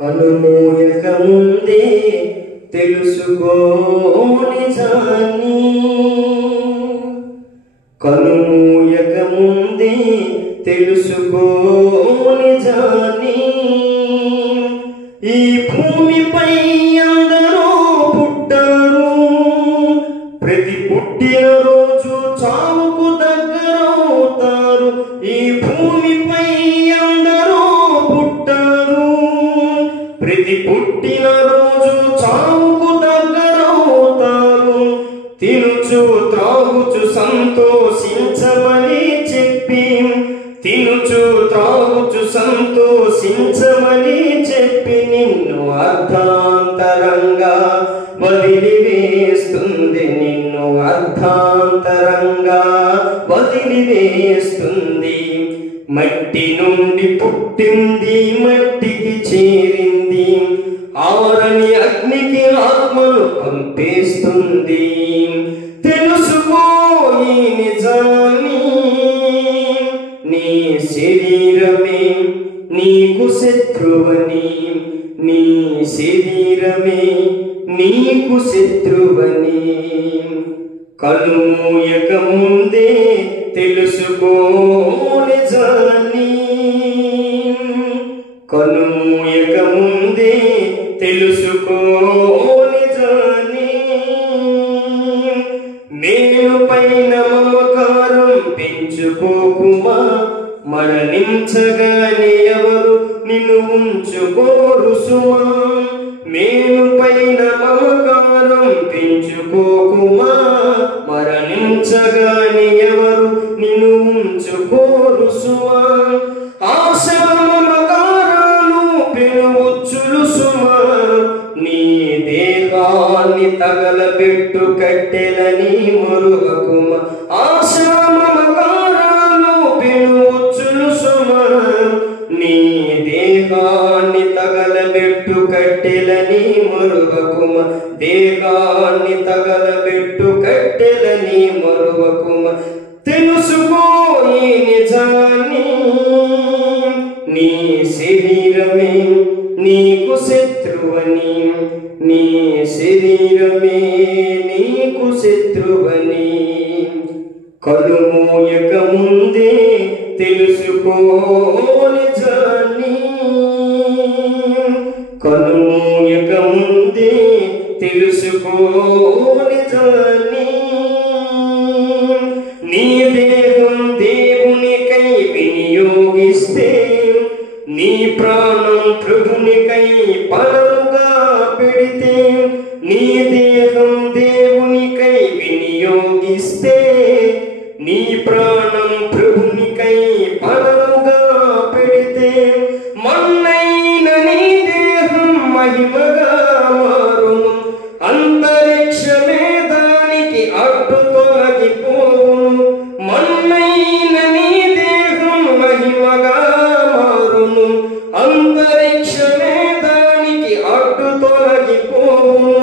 కనుమూయక ముందే తెలుసుకో నిజాన్ని, కనుమూయక ముందే తెలుసుకో నిజాన్ని. ఈ భూమిపై అందరూ పుట్టారు, ప్రతి పుట్టిన రోజు చావుకు దగ్గరవుతారు. ఈ భూమిపై అందరూ పుట్టారు, ప్రతి పుట్టిన రోజు చావుకు దగ్గరవుతారు. తినుచు త్రాగుచు సంతోషించమని చెప్పి, తినుచు త్రాగుచు సంతోషించమని చెప్పి నిన్ను అర్థాంతరంగా వదిలివేస్తుంది, నిన్ను అర్థాంతరంగా వదిలివేస్తుంది. మట్టి నుండి పుట్టింది, మట్టికి చేరింది, ఆరని అగ్నికి ఆత్మను పంపేస్తుంది. తెలుసుకో ఈ నిజాన్ని, నీ శరీరమే నీకు శత్రువని, నీ శరీరమే నీకు శత్రువని. కనుమూయక ముందే తెలుసుకో నిజాన్ని, కనుమూయక ముందే తెలుసుకో నిజాన్ని. మేలుపైన మమకారం పెంచుకోకుమా, మరణించగానే ఎవరు నిన్ను ఉంచుకోరు సుమా. మేలుపైన మమకారం పెంచుకోకుమా, మరణించగానే ఎవరు నిన్ను ఉంచుకోరు సుమా. ఆశ మమకారాలు పెనుముచ్చులు సుమా, నీ దేహాన్ని తగలబెట్టు కట్టెలని మరువకుమా. ఆశ మమకారాలు పెనుముచ్చులు సుమా, నీ దేహాన్ని తగలబెట్టు కట్టెలని మరువకుమా. దేహాన్ని తగలబెట్టు కట్టెలని మరువకుమా. తెలుసుకో ఈ నిజాన్ని, నీ శరీరమే నీకు శత్రువని, నీ శరీరమే నీకు శత్రువని. కనుమూయక ముందే తెలుసుకో నిజాన్ని, కనుమూయక ముందే తెలుసుకో నిజాన్ని. నీ దేహం దేవునికై వినియోగిస్తే, నీ ప్రాణం ప్రభునికై పరముగా పెడితే. నీ దేహం దేవునికై వినియోగిస్తే, నీ ప్రాణం ప్రభునికై పరముగా పెడితే. మన్నైన నీ దేహం మహిమగా మారును, అంతరిక్షమే దానికి అడ్డు తొలగిపోవును. మన్నైన నీ దేహం మహిమగా మారును, అంతరిక్షమే దానికి అడ్డు తొలగిపోవును.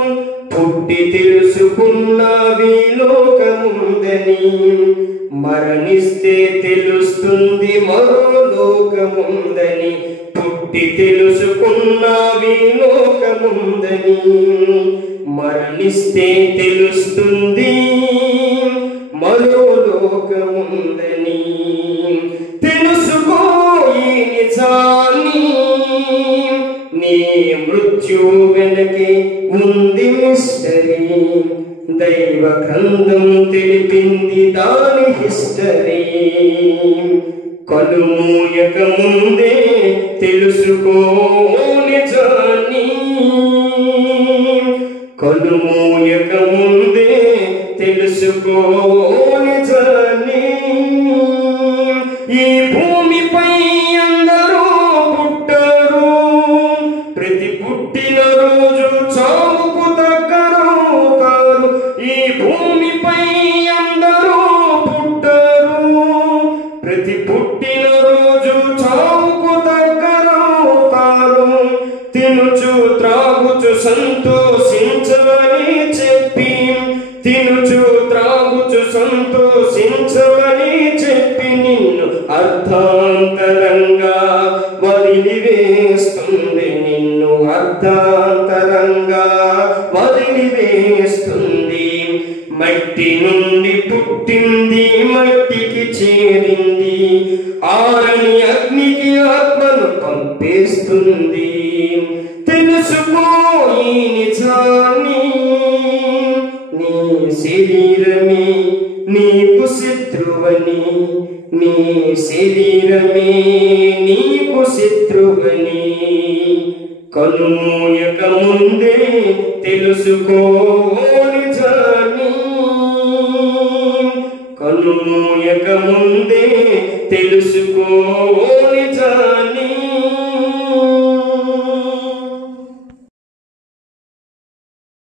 పుట్టి తెలుసుకున్నవి లోకముందని, మరణిస్తే తెలుస్తుంది మరో లోకముందని. పుట్టి తెలుసుకున్నవి లోకముందని, మరణిస్తే తెలుస్తుంది మరో లోకముందని. తెలుసుకో ఈ నిజాన్ని, నీ మృత్యువు వెనకే ఉంది మిస్టరీ. దైవ గ్రంథం తెలిపింది దాని హిస్టరీ. కనుమూయక ముందే తెలుసుకో నిజాన్ని, కనుమూయక ముందే తెలుసుకో నిజాన్ని. ఈ భూమిపై అందరూ పుట్టారు, ప్రతి పుట్టిన రోజు చావుకు దగ్గరవుతారు. ఈ భూమిపై అందరూ పుట్టారు, ప్రతి పుట్టిన రోజు చావుకు దగ్గరవుతారు. తినుచు త్రాగుచు సంతోషించమని చెప్పి, తినుచు త్రాగుచు సంతోషించమని చెప్పి నిన్ను అర్థాంతరంగా వదిలివేస్తుంది, నిన్ను మట్టి నుండి పుట్టింది, మట్టికి చేరింది. ఆరని అగ్నికి ఆత్మను పంపేస్తుంది. తెలుసుకో ఈ నిజాన్ని, నీ శరీరమే నీకు శత్రువని, నీ శరీరమే నీకు శత్రువని. కనుమూయక ముందే తెలుసుకో నిజాన్ని, కనుమూయక ముందే తెలుసుకో